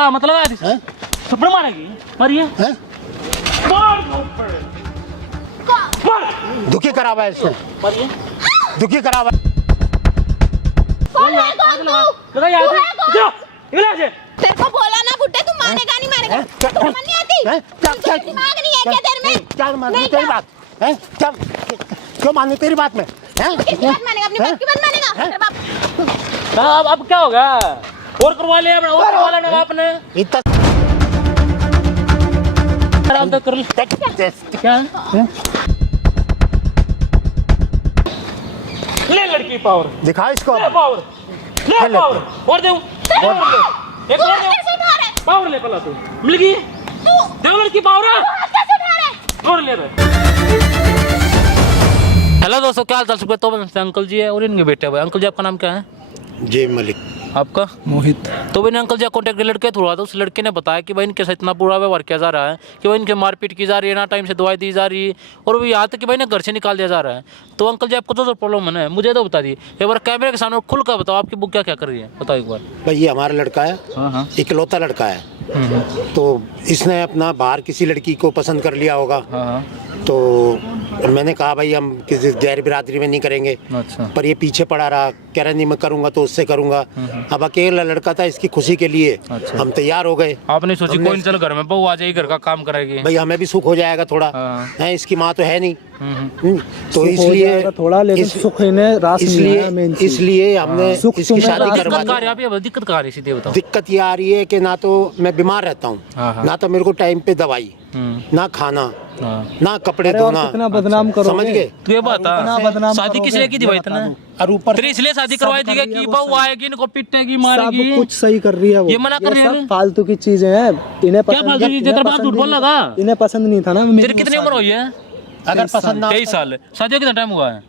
मतलब है थप्पड़ मारेगी मारिए दुखी करा हुआ है इसने, दुखी करा हुआ है। तेरे को बोला ना बुड्ढे तू मारेगा नहीं मारेगा, समझ नहीं आती? क्या दिमाग नहीं है क्या तेरे में? क्या मानू तेरी बात है? क्या क्यों मानू तेरी बात में? किसकी बात मानेगा? अपनी बाप की बात मानेगा? तेरे बाप अब क्या होगा और करवा लिया और करवा लेना आपने इतना आराम तक कर क्या ले लड़की पावर दिखा इसको। ले पावर ले पावर और दे एक और कैसे उठा रहा है? पावर ले पहला तू मिल गई दे लड़की पावर कैसे उठा रहा है? और ले रहे। हेलो दोस्तों क्या हाल चाल सब? तो अंकल जी है और इनके बेटे भाई। अंकल जी आपका नाम क्या है? जय मलिक। आपका? मोहित। तो भाई अंकल जी कॉन्टेक्ट लड़के थ्रू आता, उस लड़के ने बताया कि भाई इनके साथ इतना बुरा व्यवहार किया जा रहा है कि भाई इनके मारपीट की जा रही है, ना टाइम से दवाई दी जा रही है और भी यहाँ तक कि भाई ने घर से निकाल दिया जा रहा है। तो अंकल जी आपको जो प्रॉब्लम है मुझे तो बता दी एक बार कैमरे के सामने खुल कर बताओ आपकी बुक क्या क्या कर रही है, बताओ एक बार। भाई ये हमारा लड़का है, हाँ इकलौता लड़का है। तो इसने अपना बाहर किसी लड़की को पसंद कर लिया होगा। हाँ। तो मैंने कहा भाई हम किसी गैर बिरादरी में नहीं करेंगे। अच्छा। पर ये पीछे पड़ा रहा, कह रहा नहीं मैं करूंगा तो उससे करूंगा। अब अकेला लड़का था, इसकी खुशी के लिए अच्छा। हम तैयार हो गए। आपने सोची कोई चल घर में बहू आ जाएगी घर का काम करेगी, भाई हमें भी सुख हो जाएगा थोड़ा। हाँ। है इसकी माँ तो है नहीं। तो इसलिए थोड़ा लेकिन सुख इन्हें रास नहीं है मेन चीज। इसलिए हमने सुख इसकी तुम्हें शादी रास करवा दिक्कत दी। आ रही है दिक्कत कहाँ आ रही है सीधे बताओ। दिक्कत ये आ रही है कि ना तो मैं बीमार रहता हूँ, हाँ। ना तो मेरे को टाइम पे दवाई, ना खाना, ना कपड़े धोना। कितना बदनाम करोगे? समझ गए? तू ये बता बदनाम शादी किस लिए की थी भाई इतना? और ऊपर तेरे इसलिए शादी करवाई थी कि बहू आएगी इनको पीटेगी सब मारेगी। कुछ सही कर रही है वो। ये मना कर रही है सब फालतू की चीजें हैं, इन्हें क्या फालतू चीज़? तेरे बात झूठ बोल रहा था। इन्हें पसंद नहीं था ना। तेरी कितनी उम्र हुई है? अगर पसंद ना 23 साल। शादी कितना टाइम हुआ है?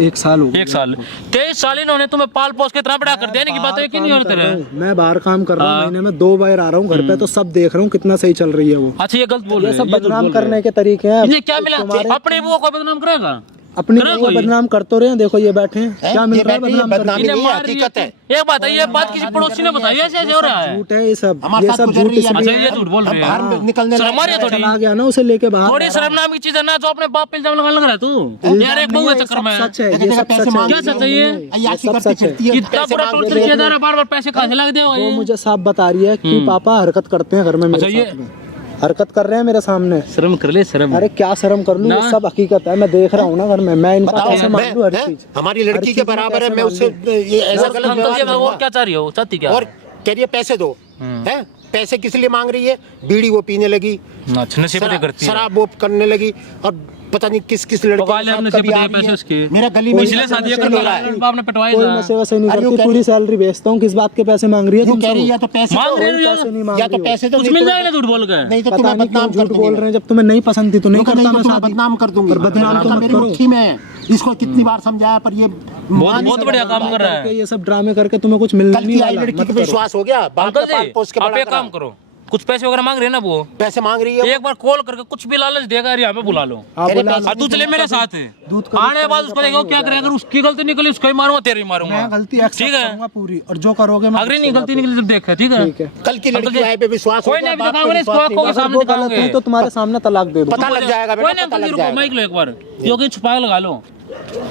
1 साल हो गया। 1 साल। 23 साल इन्होंने तुम्हें पाल पोस के इतना बड़ा कर दिया कि बात है कि नहीं हो तेरे? मैं बाहर काम कर रहा हूँ, महीने में 2 बार आ रहा हूँ घर पे, तो सब देख रहा हूँ कितना सही चल रही है वो। अच्छा ये गलत बोल रहे ये हैं, सब ये झूठ बदनाम बोल रहे करने के तरीके हैं। हैं। इन्हें क्या मिला? अपने वो को बदनाम करेगा? अपनी करा बहू कोई? बदनाम कर तो रहे हैं, देखो ये बैठे हैं, क्या मिल रहा है बदनाम करके? बदनामी इन्हें नहीं है, मार रही हकीकत है। ये बात है, ये बात किसी पड़ोसी ने बताई ऐसे ऐसे हो रहा है। झूठ है ये सब, हमारे ये साथ सब गुजर झूठ रही है। अच्छा इसलिए ये झूठ बोल रहे बाहर हैं। निकलने शर्म आ रही है थोड़ी? चला गया ना उसे लेके बाहर। थोड़ी शर्म नाम की चीज है ना जो अपने बाप पे इल्जाम लगाने लग रहा है तू। यार एक बहू है चक्कर में। सच है, ये सब सच है। क्या सच है ये? सब सच है। कितना पूरा टॉर्चर किया जा रहा है, बार बार पैसे कहाँ से लग दे वो मुझे साफ बता रही है कि पापा हरकत करते हैं घर में मेरे अच्छा, ये- साथ में, हरकत कर रहे हैं मेरे सामने। शर्म कर ले शर्म। अरे क्या शर्म कर लूं, ये सब हकीकत है, मैं देख रहा हूँ ना घर में, मैं इनका कैसे मान लूं हर चीज। हमारी लड़की के बराबर है, मैं उससे ये ऐसा गलत अंकल जी व्यवहार वो करूंगा। क्या चाह रही हो? चाहती क्या? और कह रही है पैसे दो, हैं? पैसे किस लिए मांग रही है? बीड़ी वो पीने लगी, अच्छा नशे करती है। शराब वो करने लगी, और पता नहीं किस किस लड़के पका के लिया साथ हमने कभी से आ दिए रही पैसे है। उसके। मेरा गली में इसलिए शादी कर हो रहा है। बाप ने पटवाई कोई था। नशे वैसे नहीं अरे वो करती, कह पूरी सैलरी भेजता हूँ, किस बात के पैसे मांग रही है वो तुम कह रही है या सब? तो पैसे मांग दो, रही हो पैसे नहीं मांग या तो रही हो। पैसे दो, कुछ नहीं मिल तो जाएगा झूठ बोल कर। नहीं तो पता तुम्हें नहीं बदनाम क्यों कर झूठ बोल दूंगी। रहे हैं, जब तुम्हें नहीं पसंद थी तो नहीं नहीं करता मैं तुम्हें शादी। बदनाम कर दूंगी। पर बदनाम तो लड़का मत मेरी करो। मुट्ठी में है, इसको कितनी बार समझाया पर ये बहुत बढ़िया काम कर रहा है। ये सब ड्रामे करके तुम्हें कुछ मिलने कल नहीं की आई वाला, लड़की मत को करो। विश्वास हो गया, बाप अंकल का पाल जी पोस के आप बड़ा एक काम करा। करो, कुछ पैसे वगैरह मांग रही है ना वो, पैसे मांग रही है एक बार कॉल करके कुछ भी लालच देगा यहाँ पे बुला लो। आप तेरे बोला पैसे- और तू चले मेरे साथ है, दूध का आने के बाद उसको देखो क्या करेगा, अगर उसकी गलती निकली उसको ही मारूंगा तेरी मारूंगा। मैं गलती ठीक एक्सेप्ट है करूंगा पूरी, और जो करोगे मैं अगर नहीं गलती निकली तो देख ठीक है। ठीक है। कल की अंकल लड़की जी, आए पे विश्वास हो कोई गया, नहीं बाप पे दिखाओगे ना, विश्वास इसको नहीं आंखों होगा। के अगर सामने वो गलत दिखाओगे। है तो तुम्हारे सामने तलाक दे दो। पता लग जाएगा कोई बेटा, नहीं पता अंकल जी लग रुको, जाएगा। माइक लो एक बार, यो कहीं छुपा के लगा लो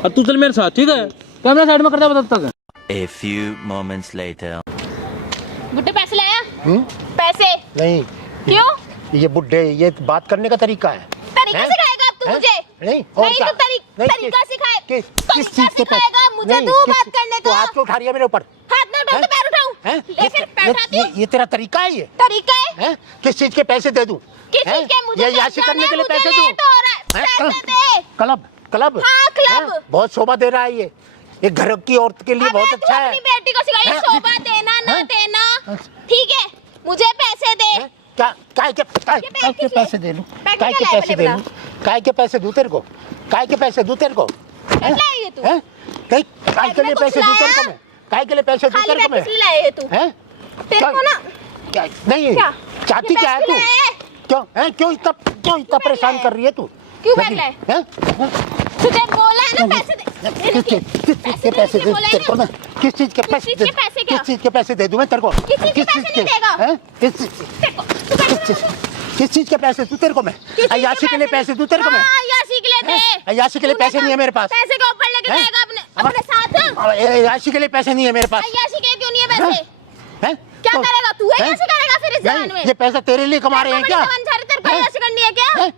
और तू चल मेरे साथ ठीक है। कैमरा साइड में करता बता तक। A few moments later. बुड्ढे पैसे लाया? पैसे नहीं क्यों? ये बुड्ढे, ये बात करने का तरीका है। तरीका हैं? सिखाएगा अब तू हैं? मुझे? नहीं और नहीं क्या? तो नहीं, तरीका सिखाए। किस तरीका चीज के सिखाएगा मुझे नहीं, तू किस- बात करने तू का। हाथ क्यों उठा रही है मेरे ऊपर? हाथ में उठाऊं तो पैर उठाऊं? हैं? ले फिर बैठाती हूँ। ये तेरा तरीका है? ये तरीका है? हैं? किस चीज के पैसे दे दूं? किस हैं? चीज के? मुझे ये कब याशी जाना करने है? के लिए मुझे पैसे दूं? लेट हो रहा है। हैं? पैसे दे। क्लब क्लब हाँ, क्लब। हैं? बहुत शोभा दे रहा है ये घर की औरत के लिए अबे बहुत तू अच्छा है। अपनी बेटी को सिखाइए हैं? शोभा देना ना हैं? देना। ठीक है मुझे पैसे दे। हैं? क्या काय के पैसे दे लूं? बैग काय के निकाला है पैसे पहले दे लूं? काय के पैसे दूं तेरे को? काय के पैसे दूं तेरे को? हैं? लाए ये तू? हैं? काय के लिए कुछ पैसे दूं तेरे लाया? को मैं? काय के लिए पैसे दूं खाली तेरे को बैग मैं? किस लिए लाए ये तू? हैं? तेरे को ना क्या नहीं क्या? चाहती ये क्या है बैग तू? लाया है? क्यों हैं? क्यों इतना बैग परेशान लाया? कर रही है तू? क्यों बैग लाए? हैं? तुझे बोला है ना पैसे दे। किस चीज के पैसे दे तेरे को मैं? किस चीज के पैसे चीज़ के पैसे क्या? किस चीज के पैसे दे दूं मैं तेरे को? किस चीज़ के पैसे नहीं देगा? हैं? किस चीज के पैसे तू तेरे को मैं? अय्याशी के लिए पैसे दूं तेरे को मैं? हाँ, अय्याशी के लिए दे। अय्याशी के लिए पैसे नहीं है मेरे पास। पैसे के ऊपर लेके हैं? जाएगा अपने साथ। अय्याशी के लिए पैसे नहीं है मेरे पास। अय्याशी के लिए क्यों नहीं है पैसे? हैं? क्या तो- करेगा तू? हैं? अय्याशी करेगा फिर इस जवान में? नहीं, ये पैसा तेरे लिए कमा रहे हैं क्या? तेरे को अय्याशी करनी है क्या? हैं?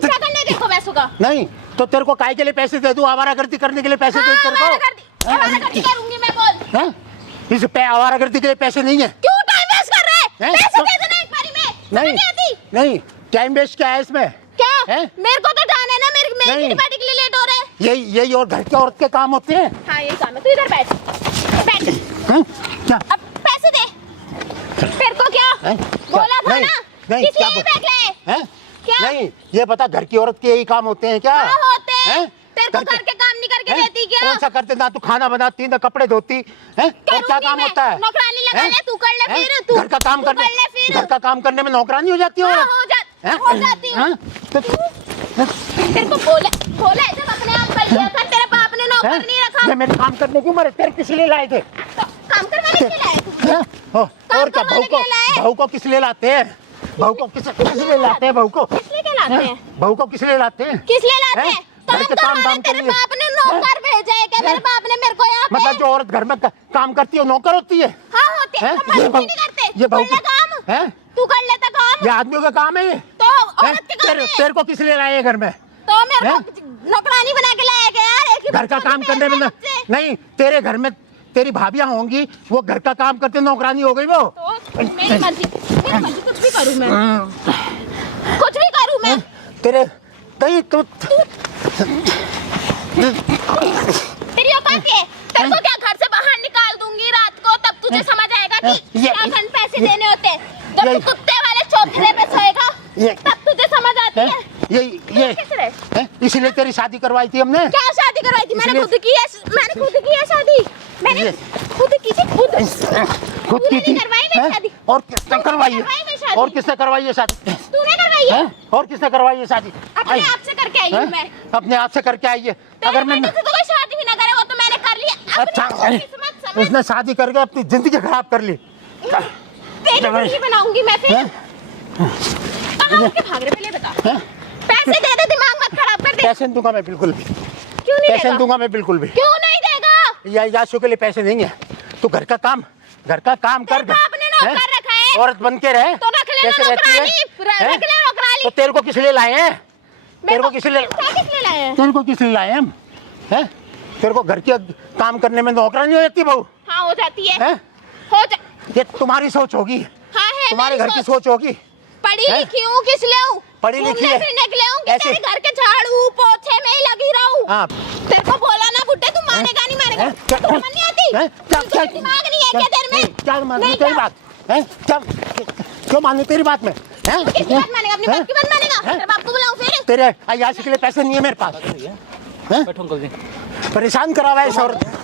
क्या करने है तेरे को पैसों का? नहीं तो तेरे को काय के लिए पैसे दे दूं? आवारागर्दी करने के लिए पैसे दे तेरे को? आवारागर्दी करूंगी मैं, बोल। हैं? इस पे आवारागर्दी के लिए पैसे नहीं है। क्यों टाइम वेस्ट कर रहा है? हैं? पैसे तो- दे देना एक बारी में। नहीं समझ नहीं आती? नहीं टाइम वेस्ट क्या है इसमें? क्या? हैं? मेरे को तो जाना है ना, मेरी नहीं। पार्टी के लिए लेट हो रहे हैं। यही और घर के औरत के काम होते हैं। हाँ, ये काम है। तू इधर बैठ। बैठ। हैं? क्या? अब पैसे दे। तेरे को क्या हैं? बोला था नहीं, ना? नहीं, किस क्या लिए बोल- बैठ रहे? हैं? क्या? नहीं ये बता घर की औरत के यही काम होते हैं क्या? हाँ, होते हैं। हैं? तेरे को घर के काम नहीं करके हैं? देती क्या? कौन सा करते? ना तू खाना बनाती ना कपड़े धोती हैं? और क्या करूंगी काम मैं। होता है? नौकरानी लगा हैं? ले, तू कर ले हैं? फिर, तू- घर का काम तू करने कर ले फिर। घर का काम करने में नौकरानी हो जाती है हाँ, औरत? हो जाती हूँ। हैं? तो तेरे को बोला है जब अपने आप कर लिया था, तेरे बाप ने नौकर नहीं रखा। ये मेरे काम करने की उम्र है। तेरे किस लिए लाए थे? तो काम करवाने के लिए लाए तू। हैं? और क्या करवाने के लिए लाए? बहू को किस लिए लाते हैं? बहू को किस लिए लाते हैं? बहू को किस लिए लाते हैं? बहू को किस लिए लाते हैं? किस लिए लाते हैं? हैं? घर के काम करवाने के तेरे लिए। बाप ने नौकर भेजा है क्या? मेरे बाप ने मेरे को यहाँ पे। मतलब जो औरत घर में काम करती है वो नौकर होती है? हाँ, होते हैं। हैं? तो मर्द ये नहीं करते। ये तू बहू कर ले काम। हैं? तू कर लेता काम। ये आदमियों का काम है ये? तो हैं? औरत के काम है। तेरे को किस लिए लाए हैं घर में? तो मेरे हैं? को नौकरानी बना के लाया गया यार। एक ही घर का बच्चा काम भी करने में मेरे बच्चे। नहीं तेरे घर में तेरी भाभियां होंगी वो घर का काम करते नौकरानी हो गई वो। तो मेरी मर्जी कुछ भी करूँ मैं। कुछ भी करूँ मैं। तेरे कहीं तो तेरी औकात है? तेरे को क्या घर से बाहर निकाल दूंगी रात को, तब तुझे समझ आएगा कि ये- क्या खंड पैसे देने होते हैं। जब ये- तू कुत्ते वाले चौकीरे पे सोएगा, ये- तब तुझे समझ आती है। ये किस रे? हैं? इसीलिए तेरी शादी करवाई थी हमने। क्या शादी करवाई थी? मैंने इसलिए- खुद की है। मैंने खुद की है शादी। मैंने ये- खुद की थी, खुद। खुद की तूने थी नहीं करवाई मेरी हैं? शादी। और किसने करवाई करवाई है? मेरी शादी। और किसने करवाई है शादी? तूने करवाई है? हैं? और किसने करवाई है शादी? अपने आई- आप से करके आई हूँ हैं? मैं। अपने आप से करके आई है। अगर मैं बेटे से तो कोई शादी भी ना करे, वो तो मैंने कर लिया। अच्छा अपनी किस्मत समझ। उसने शादी करके अपनी जिंदगी खराब कर ली। तेरी जिंदगी बनाऊंगी मैं फिर। हैं? कहाँ के भाग रहे पहले बता। हैं? पैसे दे दे, दिमाग मत खराब कर दे। पैसे नहीं दूंगा मैं बिल्कुल भी। क्यों नहीं पैसे नहीं देगा? दूंगा मैं बिल्कुल भी। क्यों नहीं देगा? याशु के लिए पैसे नहीं है। तू घर का काम कर। तेरे बाप ने नौकर हैं? रखा है। औरत बन के रहे तो रख लेना कैसे रहती है? नौकरानी, हैं? रख ले नौकरानी। तो तेरे को किस लिए लाए हैं? तेरे को किस लिए किस लिए लाए हैं? तेरे को किस लिए लाए हम? हैं? तेरे को घर के काम करने में नौकरानी हो जाती है बहू? हाँ, हो जाती है। हैं? हो जा। ये तुम्हारी सोच होगी। हाँ है। तुम्हारे मेरी घर की सोच होगी। पढ़ी हैं? लिखी हूँ, किस लिए हूँ? पढ़ी लिखी है। घूमने फिरने के लिए हूँ कि ऐसे- तेरे घर के झाड़ू पोछे में ही लगी रहूँ? हाँ। तेरे को बोला ना बुड्ढे, तू मानेगा नहीं मानेगा? हैं? तुझे समझ नहीं आती? हैं? क्या तुझे दिमाग नहीं है क्या तेरे में? क्या मानू नहीं तेरी क्या? बात? हैं? क्या क्यों मानू तेरी बात में? हैं? तू किसकी बात मानेगा? अपनी हैं? बाप की बात मानेगा? हैं? तेरे बाप को बुलाऊं फिर? तेरे अय्याशी के लिए पैसे नहीं है मेरे पास। हैं? बैठो अंकल जी। परेशान करा हुआ है इस औरत।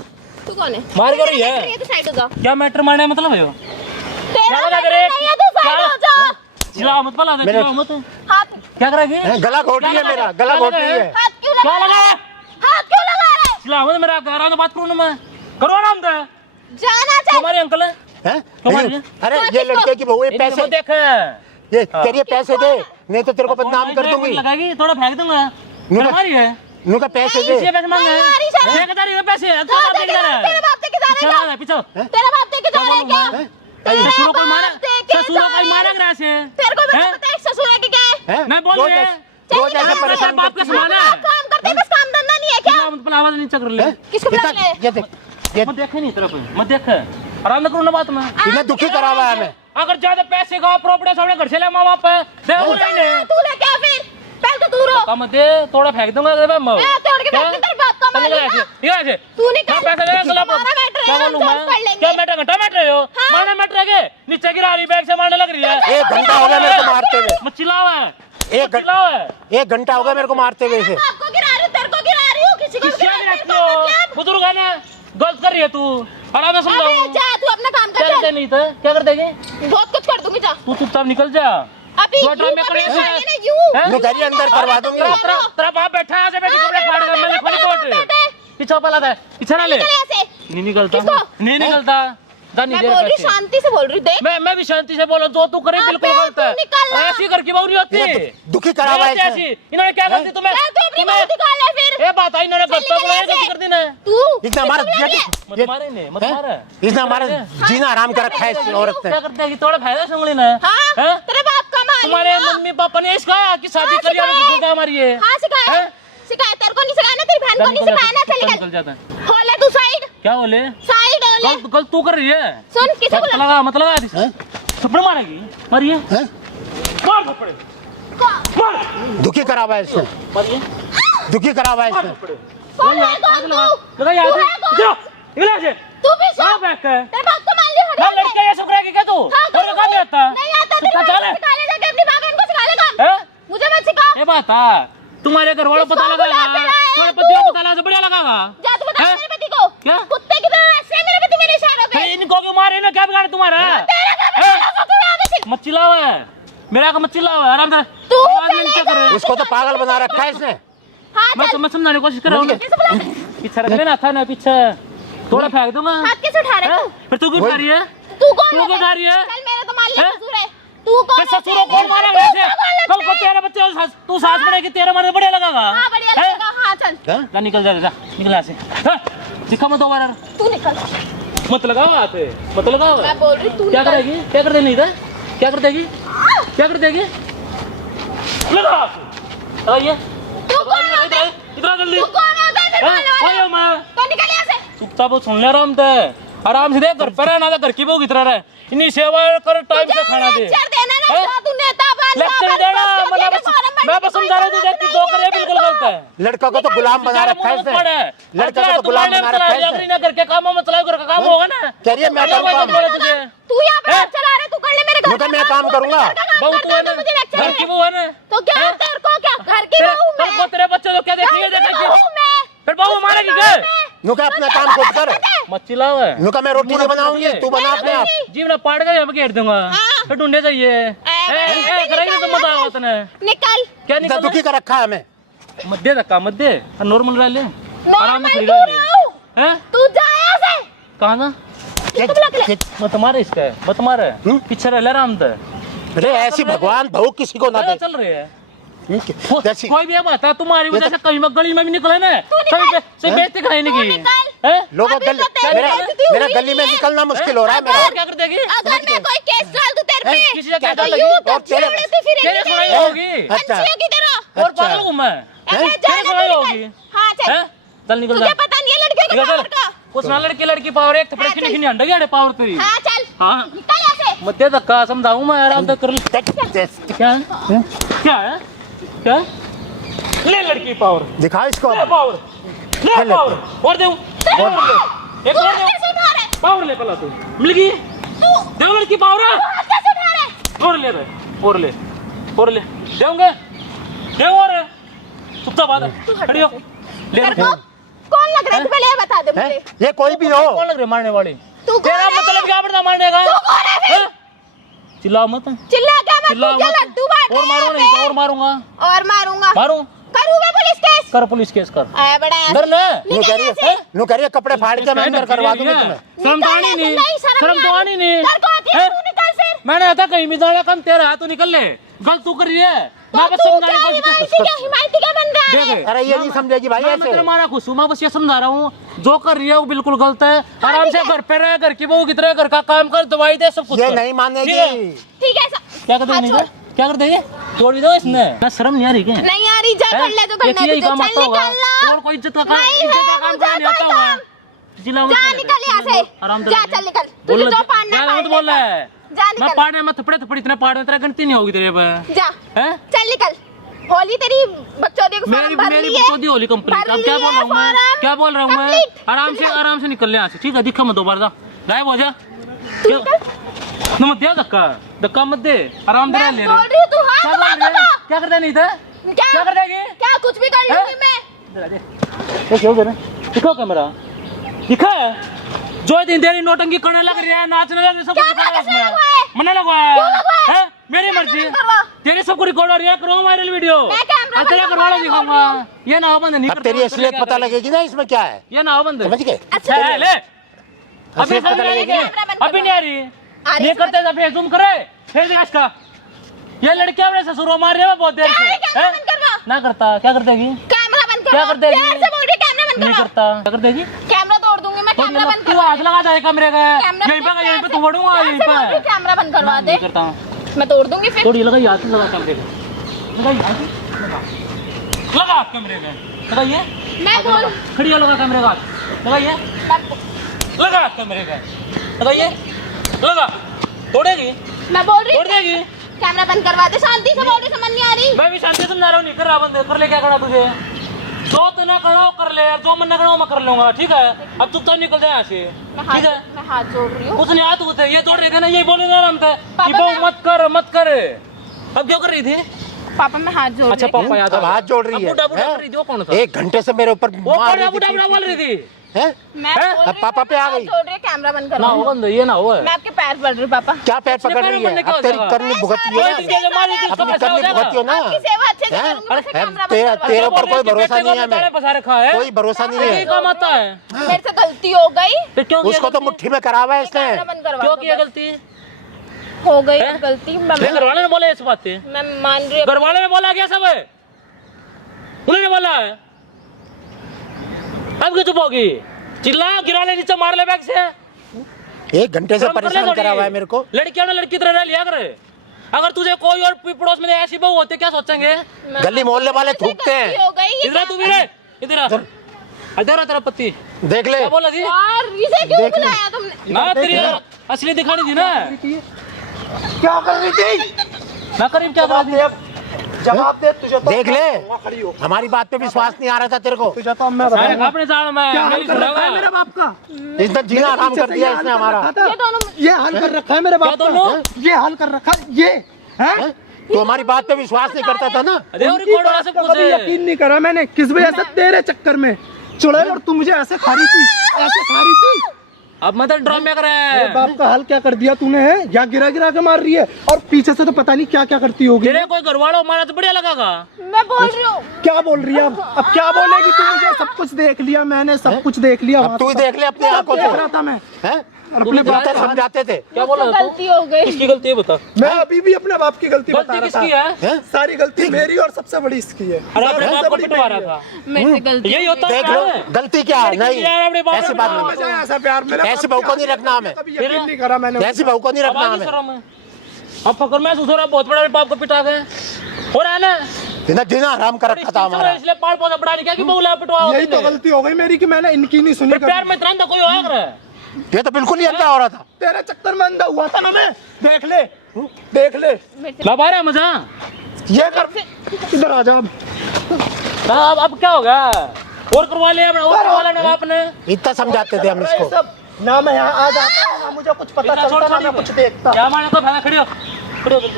तू कौन है? मार कर रही है। ये तो साइड हो जा। क्या मैटर मारने मतलब है यो? तेरा क्या लगा मैटर तेरे? नहीं है, तू साइड क्या? हो जा। चिल्ला मत पला दे, मेरे- चिल्ला मत। हाथ क्या करेगी? हैं? गला घोट क्या लिया लगा मेरा है? गला क्या घोट लगा है? लिया है। हाथ क्यों क्या लगा लगा रहा है? है? हाथ क्यों लगा रहा है? चिल्ला मत, मेरा घर आने बात करूँ ना मैं। करो आराम से। जाना चाहिए। तुम्हारे अंकल है? हैं? तुम्हारी है? अरे तो ये किसको- लड़के की बहू है, इनके पैसे मत देख। ये करिए पैसे दे नहीं तो तेरे को बदनाम कर दूंगी। लगाएगी, थोड़ा फेंक दूंगा। नुका- हमारी है। नुका पैसे इसलिए दे। पैसे मांगे हैं। हमारी शर्म। 1000 रुपए पैसे है, हाँ, तो तेरे बाप दे के जा रहा है पीछे क्या? आ, पीछे। तेरा बाप दे के जा रहा है क्या? हैं? तेरा ससुरों को मारा, बाप दे के ससुरों जा को रहा है। मारा ग्रास है। तेरे को भी हैं? पता है ससुर है कि क्या है? हैं? मैं बोल रोज रही है। ऐसे- रोज ऐसे चल, परेशान बाप का करती है। समान है। आप काम करते हैं, बस काम धंधा नहीं है क्या? चिल्ला मत, पहले आवाज नहीं चक्र ले। हैं? किसको बुला इतना- ले? ये देख ये मत देखे नहीं तरफ, मत देख। आराम से करो ना बात में। इन्हें दुखी करा हुआ है हमें। अगर ज्यादा पैसे का प्रॉपर्टी सामने घर से ले माँ बाप है, दे वो नहीं हाँ, तू ले क्या फिर? पहले तो तू रो। कम दे, थोड़ा फेंक दूंगा तेरे पे मैं। तोड़ के फेंक दे, तेरे बाप का माल है ना? तू नहीं क्या कर- पैसे देगा गला पर? हमारा मैटर है, क्या हम बोलूं सॉल्व मैं? कर लेंगे। क्या मैटर घंटा मैटर हो? हाँ। मारना मैटर है के? नीचे गिरा रही बैग से मारने लग रही है। 1 घंटा हो गया मेरे को मारते हुए। मत चिल्लाओ है। 1 घंटा हो गया मेरे को मारते हुए इसे। बाप को गिरा रही हूँ, तेरे को गिरा रही हूँ, किसी को किससे गिरा गिरा रही रही हो? हूँ। बुजुर्ग है ना, गलत कर रही है तू। आराम से अबे समझाओ। जा, तू अपना काम कर, क्या चल। करते नहीं था? क्या कर देंगे? बहुत कुछ कर दूंगी, जा। तू चुपचाप निकल जा। अभी दो यूं ड्रामे कपड़े कर रही है। उठाएंगे ना, यूं। हैं? मैं घर ही अंदर करवा दूंगी। तेरा बाप बैठा है, ऐसे बैठी कपड़े फाड़ कर मैं लिखवा रिपोर्ट। पीछे पला दे पीछे ना ले निकल यहाँ से। नहीं निकलता किसको? नहीं निकलता जानी मैं दे बोल रही शांति से बोल रही देख मैं भी शांति से बोला जो तू करे बिल्कुल अबे, गलत है तू निकल ना। ऐसी करके बहु नहीं होती दुखी करा हुआ है नहीं होती इसने। ऐसी इन्होंने क्या कर दी तुम्हें तू अपनी बहू दिखा ले फिर ये बात आई इन्होंने चल गलत निकल यहाँ गलती से। कर दी ना तू इसने हमारा मत मारे ने मत मारे इसने हमारा जीना आराम कर रखा है इस औरत ने। क्या करते हैं कि थोड़ा फायदा सुन लेना हाँ हैं? तेरे बाप का माल तुम्हारे मम्मी पापा ने इसका कि शादी हाँ, करी सिखाया। और क्या हमारी है हाँ सिखाया हैं? सिखाया तेरे को नहीं सिखाया ना तेरी बहन को नहीं सिखाया ना चल निकल निकल जाता है हो ले तू साइड क्या बोले साइड हो ले गलत तू कर रही है सुन किसे मत बोला लगा मत लगा हैं? थप्पड़ मारेगी मारिए हैं? मार थप्पड़ मार दुखी करा हुआ है इसने, मारिए दुखी करा हुआ है इसने। कौन है कौन तू लगा यार तू है कौन? जाओ निकल से तू भी कहां सो बैठ है तेरे बाप को मान लिया मैं लड़का ये सुकरा की क्या तू हाँ, और काम नहीं आता नहीं आता चुपचाप तेरे चल सिखा ले जाके अपनी माँ बहन को सिखा ले काम हैं मुझे मत सिखा ये बात है तुम्हारे घर वालों किसको पता बुला लगागा के लाए तुम्हारे तू? पति को पता लगा से बढ़िया लगागा जा तू बता हैं? मेरे पति को क्या? कुत्ते की तरह ऐसे मेरे पति मेरे इशारों पे फिर इनको क्यों मारे ना क्या बिगाड़ तुम्हारा तेरा क्या हैं? बिगाड़ा तू यहाँ पे सिर्फ मत चिल्लाओ है मेरा का मत चिल्लाओ है आराम से तू आवाज में नीचे चलेगा। कर उसको तो पागल बना रखा है इसने। हाँ मैं चल समझाने की कोशिश कर रहा हूँ किसे बुला पीछे रख लेना था ना पीछे थोड़ा फेंक दूंगा हाथ कैसे उठा रहा है हैं? फिर तू क्यों उठा रही है तू कौन तू क्यों उठा रही है चल मेरा तो मान लिया हैं? ससुर है तू कौन फिर ससुरों कौन मारेगा ऐसे कल को तेरे बच्चे और तू सास बनेगी तेरे मारने बढ़िया लगागा हाँ बढ़िया हैं? लगेगा हाँ चल हैं? जा निकल जा जा निकल यहाँ से हाँ, दिखा मत दोबारा तू निकल मत लगाओ हाथ पे मत लगाओ मैं बोल रही तू क्या निकल करेगी क्या कर देगी इधर क्या कर देगी क्या कर देगी लगा आइए तू कौन होता है इधर जल्दी तू कौन होता है फिर मारने वाला आइए मैं तो निकल यहाँ से चुपचाप वो सुन ले आराम से देख घर पर है ना तो घर की बहू की तरह रहे इन्हीं सेवा कर टाइम से खाना दे लेक्चर देना ना हैं? जो तू नेता बन लेक्चर देना मैं बस समझा रहा हूँ तुझे जो करे बिल्कुल गलत है लड़का को तो गुलाम बना रखा है इसने। लड़का को तो गुलाम बना रखा है इसने। ना करके काम में चलाओ घर का काम होगा ना कह रही है मैं अलग करूँ बात काम। बोले तुझे तू यहाँ पे हैं? हाथ चला रहा है तू कर ले मेरे घर मैं तो मैं काम करूंगा। बहू तू है ना मुझे लेक्चर घर की देने। बहू है ना तो क्या हैं? तेरे को क्या घर की बहू तेरे मैं तेरे बच्चे तो क्या देखेंगे घर की देखा बहू मैं फिर बहू मारेगी क्या नु का अपना काम खुद कर। मत चिल्लाओ है नु का मैं रोटी नहीं बनाऊंगी तू बना अपने आप। जीव ना पाड़ गए घेर दूंगा हाँ। फिर ढूंढे जाइए कराइए तो मजा आवा तने निकल क्या इतना निकल दुखी कर रखा है हमें। मत दे धक्का मत दे नॉर्मल रह ले आराम से नॉर्मल खड़ी रह तू ले रहो हैं तू जा यहाँ से कहाँ ना मत मारे इसका मत मारे पीछे रह ले आराम से अरे ऐसी भगवान भाव किसी को ना दे। चल रहे हैं जैसी कोई भी बात है तुम्हारी वजह से कहीं गली में भी निकले ना निकल। सही बेइज्जती कराई नहीं की निकल। हैं लोगों अभी गली तो तेरी मेरा बेइज्जती हुई। मेरा गली में निकलना मुश्किल हो रहा है मेरा। क्या कर देगी अगर मैं कोई केस डाल दूं तेरे पे किसी जगह तो डाल यूं और तो तेरे- उड़ती फिरेगी तेरे सुनाई तेरे। होगी अच्छा। पंछियों की तरह और अच्छा। पागल हूँ मैं अबे जा तेरे ना सुनाई तू होगी निकल। हाँ चल हैं चल निकल तुझे जा पता नहीं है लड़कियों का निकल पावर चल का कुछ ना लड़की पावर एक थपड़े हाँ, की चल। नहीं अंडा गया पावर तेरी हाँ चल हाँ निकल यहाँ से मत दे धक्का समझाऊं मैं आराम से कर ले क्या है क्या है क्या ले लड़की पावर दिखा इसको ले पावर ले पावर और दे एक और तू हाथ दे कैसे उठा रहा है पावर ले पहला तू मिल गई तू दे लड़की पावर तू हाथ कैसे उठा रहा है और ले बे और ले देऊंगे दे और चुपचाप आ खड़ी हो ले तेरे को कौन लग रहा है तू पहले ये बता दे हैं? मुझे ये कोई भी हो कौन लग रही मारने वाली तू कौन तेरा है? मतलब क्या पड़ता मारने का तू कौन है फिर? हैं? चिल्लाओ मत चिल्ला क्या मत चिल्लाओ तू क्या मत लड्डू बांट और रहा है मारो यहाँ नहीं तो पे? और मारूंगा और मारूंगा मारूं करूँ मैं पुलिस केस कर पुलिस केस कर आया बड़ा यहाँ डर से। ले नु कह रही है नु कह रही है कपड़े फाड़ के मैं अंदर करवा दूंगी तुम्हें। शर्म तो आनी नहीं शर्म तो आनी नहीं तेरे को आती है हैं? तू निकल फिर मैंने आता कहीं भी जाना कम तेरा हाथ तो निकल ले गलत तू कर रही है मैं बस तू समझाने क्या की कोशिश हिमायती क्या बन रहा है देख अरे ये नहीं समझेगी भाई मैं ऐसे। तेरे मारा खुश हूँ मैं बस ये समझा रहा हूँ जो कर रही है वो बिल्कुल गलत है आराम से घर पे रहे घर की बहू की तरह घर का काम कर दवाई दे सब कुछ ये कर। नहीं मानेगी। ठीक है? ठीक है क्या कर देगी क्या कर देगी तोड़ भी दो इसने मैं शर्म नहीं आ रही क्या नहीं आ रही जा कर ले तो करना यही है काम तुझे आता चल होगा निकल और कोई इज्जत का काम नहीं इज्जत का है काम मुझे नहीं आता कोई होगा काम जिला जा निकल यहाँ से आराम जा चल निकल तुझे जो पाड़ना है मत बोल रहा है जा मैं निकल पाड़ने में थपड़े थपड़ी इतने पाड़ में तेरा गणती नहीं होगी तेरे पे जा हैं चल निकल होली तेरी बकचोदी को मेरी फॉर्म भर मेरी ली है बकचोदी होली कंप्लीट अब क्या बोल रहा हूँ मैं क्या बोल रहा हूँ मैं आराम से निकल ले यहाँ से ठीक है दिखा मत दोबारा जा गायब हो जा मत दे धक्का मत दे आराम से ले बोल रही हूँ तू हाथ मत उठा क्या करता नहीं था क्या कर देगी क्या कुछ भी कर लूंगी मैं क्यों कर दिखो कैमरा दिखा है जो दिन देरी नोटंकी करने लग रही है नाचने लग रही है सब कुछ क्या दिखा है नाचने इसमें लगा है? मना क्यों लगा लगा है? है मेरी मर्जी करवा तेरे सब को रिकॉर्ड हो रही है करो वायरल वीडियो मैं कैमरा बंद तेरे करो, घर वाला मैं दिखाऊंगा ये ना हो बंद नहीं अब तेरी असलियत पता लगेगी ना इसमें क्या है, ये ना हो बंद समझ गए? अच्छा ले अभी असलियत समझ पता नहीं आ रही लगेगी क्या? कैमरा बंद अभी नहीं आ रही आ रही ये है, करते थे फिर तुम करे फिर दिखा इसका ये लड़के अपने ससुरों मार रहे हैं बहुत देर क्या है, से कैमरा हैं? बंद करवा ना करता क्या कर देगी कैमरा बंद करो क्या कर देगी? प्यार से बोल रही कैमरा बंद नहीं करो करता क्या कर देगी कैमरा तोड़ दूंगी मैं कैमरा बंद तू करवा हाथ लगा जाए कमरे का कैमरा यहीं पे तू बढ़ूंगा यहीं पे कैमरा बंद करवा दे नहीं करता हूँ मैं तोड़ दूंगी फिर थोड़ी लगा हाथ लगा कमरे का लगा कमरे का लगाइए मैं बोल खड़ी हो लगा कमरे का हाथ लगाइए लगा कमरे का लगाइए लगा तोड़ेगी मैं बोल रही तोड़ देगी कैमरा बंद करवा दे शांति से बोल रही समझ नहीं आ रही मैं भी शांति समझा रहा हूँ नहीं कर रहा बंद कर ले क्या करना तुझे जो तो ना करना हो कर ले यार जो मन ना करना हो मैं कर लूंगा ठीक है अब चुप तो निकल जाए यहाँ से ठीक है मैं हाथ जोड़ रही हूँ कुछ नहीं आया तू ये तोड़ रहे थे ना यही बोले ना हम थे कि पापा, बहु मत कर अब क्या कर रही थी पापा मैं हाथ जोड़ अच्छा रही हूँ पापा याद अब हाथ जोड़ रही है, बुढ़ा बुढ़ा हैं? कर रही थी वो कौन था 1 घंटे से मेरे ऊपर वो मार कौन रही है बुढ़ा थी, बुढ़ा बोल रही थी हैं? मैं हैं? बोल अब रही पापा हूँ, पे आ मैं हाथ गई। जोड़ रही हूँ, कैमरा बंद ना करवा वो बंद ये ना हो मैं आपके पैर पड़ रही हूँ, पापा क्या पैर अपने पकड़ पैरों रही में है? बनने क्या अब तेरी हो जाएगा? करनी भुगतती है ना, अपनी करनी भुगतती हो ना, आपकी सेवा अच्छे से हैं? करूंगी, मुझे कैमरा बंद तेरा करवा तेरे दो। ऊपर कोई भरोसा नहीं है, मैं फंसा रखा है कोई भरोसा नहीं यही है, काम आता है मेरे से गलती हो गई फिर क्यों किया उसको तो गलती? मुट्ठी में करा हुआ है इसने। कैमरा बंद करवा क्यों दो किया बस। गलती हो गई हैं? अब गलती फिर घर वाले ने बोले इस बात से मैं मान रही हूँ घर वाले ने बोला क्या सब है उन्होंने बोला है अब क्यों चुप होगी चिल्ला गिरा ले नीचे मार ले बैग से 1 घंटे से शर्म कर ले परेशान थोड़ी। करा हुआ है मेरे को। लड़कियां ने लड़की तरह रह लिया करे अगर तुझे कोई और पड़ोस में ऐसी बहू होते क्या सोचेंगे मैं- गली मोहल्ले वाले मुझसे थूकते गलती हैं। हो गई ये इधर आ तू भी रे इधर आ इधर आ तेरा पति देख ले क्या बोला जी यार इसे क्यों देख ले। बुलाया तुमने ना तेरी असली दिखानी थी ना क्या कर रही थी? मैं करीब क्या करा दी जवाब दे तुझे तो देख ले खड़ी हो हमारी बात पे विश्वास नहीं आ रहा था तेरे को, तुझे तो मैं मैंने बताऊंगा अपने जान में क्या हाल मेरी कर रखा है मेरे सुनागा बाप का। इसने जीना आराम कर दिया इसने हमारा। ये दोनों ये हाल कर रखा है मेरे बाप क्या दोनों? का, ये हाल कर रखा है ये हैं? हैं? तो हमारी बात पे विश्वास नहीं करता था ना, अरे और उनकी रिकॉर्ड वाला बात सब का कुछ कभी है यकीन नहीं करा मैंने, किस वजह से तेरे चक्कर में चुड़ैल और तू मुझे ऐसे खा रही थी, ऐसे खा रही थी। अब मैं तो ड्रामे कर रहा मेरे है बाप का हाल क्या कर दिया तूने है? या गिरा गिरा के मार रही है और पीछे से तो पता नहीं क्या क्या करती होगी। तेरे कोई घर वालों मारा तो बढ़िया लगागा मैं बोल रही हूँ क्या बोल रही है अब क्या बोलेगी तू? मुझे सब कुछ देख लिया मैंने, सब कुछ देख लिया। अब तू ही देख ले अपनी सब आंखों देख से, रहा था मैं। हैं? अपने बाप इतना समझाते थे, क्या बोला मुझसे तू गलती हो गई किसकी गलती है बता मैं अभी भी अपने बाप की गलती बता गलती रहा किसकी था। है हैं? सारी गलती मेरी और सबसे बड़ी इसकी है। अरे अपने सबसे बाप को बड़ी पिटवा मेरी रहा है। था मेरे से गलती यही हो होता देख है लो गलती क्या है, नहीं अपने बाप ऐसी को बात पिटवा नहीं, मजा आया ऐसा प्यार मेरे ऐसी बाप बहू को नहीं रखना हमें, कभी यकीन नहीं करा मैंने। ऐसी बहू को नहीं अब रखना आगे हमें, शर्म है अब फकर मैं सोच रहा बहुत बड़ा बाप को पिटा गए हो रहा है ना इतना जीना आराम कर रखा था हमारा। इसलिए पाड़ पौधा बढ़ा क्या कि बोला पिटवा यही तो गलती हो गई मेरी कि मैंने इनकी नहीं सुनी प्यार कभी। में इतना कोई होया करे ये तो बिल्कुल ही अंधा हो रहा था। तेरे चक्कर में अंधा हुआ था ना मैं, देख ले देख ले। लब आ रहा है मजा ये कर, इधर आ जा। अब क्या होगा और करवा लिया और करवा लेना आपने इतना समझाते थे हम ये इसको, सब ना मैं यहाँ आ जाता ना मुझे कुछ पता इतना छोड़ चलता ना मैं छोड़ कुछ देखता, क्या माने को भागा खड़ी हो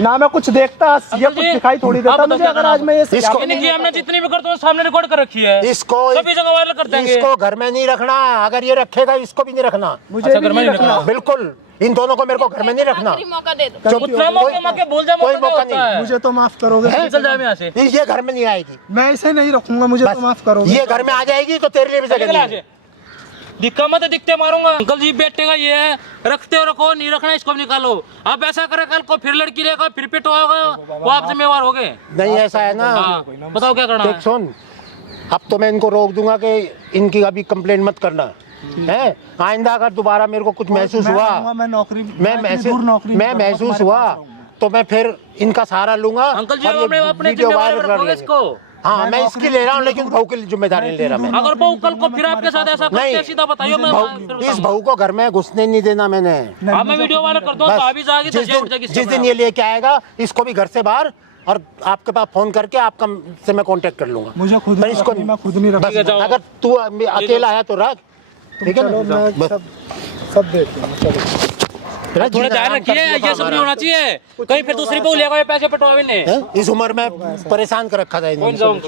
ना मैं कुछ देखता, ये अंकल कुछ जी, दिखाई थोड़ी देता आप बताओ मुझे क्या अगर करना आज मैं ये इसको- सिखा- मैंने कि हमने जितनी भी करते हो सामने रिकॉर्ड कर रखी है इसको सभी जगह वायरल कर देंगे इसको घर में नहीं रखना, अगर ये रखेगा इसको भी नहीं रखना, मुझे अच्छा, भी घर में नहीं नहीं रखना। बिल्कुल इन दोनों को मेरे को घर में नहीं रखना। आखिरी मौका दे दो जो- उतना मौके मौके भूल जा कोई मौका मौका होता नहीं। है मुझे तो माफ करोगे, निकल जाए यहाँ से ये घर में नहीं आएगी, मैं इसे नहीं रखूंगा, मुझे तो माफ करोगे। ये घर में आ जाएगी तो तेरे लिए भी जगह निकल नहीं यहाँ है। से दिक्का मत दिखते मारूंगा अंकल जी बेटे का ये है रखते हो रखो नहीं रखना इसको भी निकालो आप ऐसा करे कल को फिर लड़की लेगा फिर पिटवाओगे वो आप जिम्मेवार हो गए नहीं ऐसा है ना, हाँ बताओ क्या करना देख है सुन, अब तो मैं इनको रोक दूंगा कि इनकी अभी कंप्लेंट मत करना है। आइंदा अगर दोबारा मेरे को कुछ महसूस मैं हुआ, रहूंगा, मैं नौकरी मैं महसूस हुआ तो मैं फिर इनका सहारा लूंगा अंकल जी और ये अपने अपने वीडियो जिम्मेवारी वायरल कर रखोगे लेंगे। इसको हाँ मैं इसकी ले रहा हूँ लेकिन बहू की जिम्मेदारी नहीं ले रहा मैं। अगर बहू कल को फिर आपके साथ ऐसा करते हैं, सीधा बताइए मैं फिर इस बहू को घर में घुसने नहीं देना मैंने। हाँ मैं वीडियो वायरल कर दूँ तो अभी जाएगी तो उठ जाएगी जिस दिन ये लेके आएगा इसको भी घर से बाहर और आपके पास फोन करके आपका से मैं कांटेक्ट कर लूंगा। मुझे खुद पर इसको मैं खुद नहीं बस रखूंगा। जाओ। अगर तू अकेला है तो रख, ठीक है चलो ना, मैं बस सब देख लूंगा, चलो। थोड़ा ध्यान रखिए ये सब नहीं होना चाहिए कहीं फिर दूसरी बहू लेगा पैसे पटवा भी नहीं हैं? इस उम्र में परेशान कर रखा था कौन इन्होंने। जाऊँ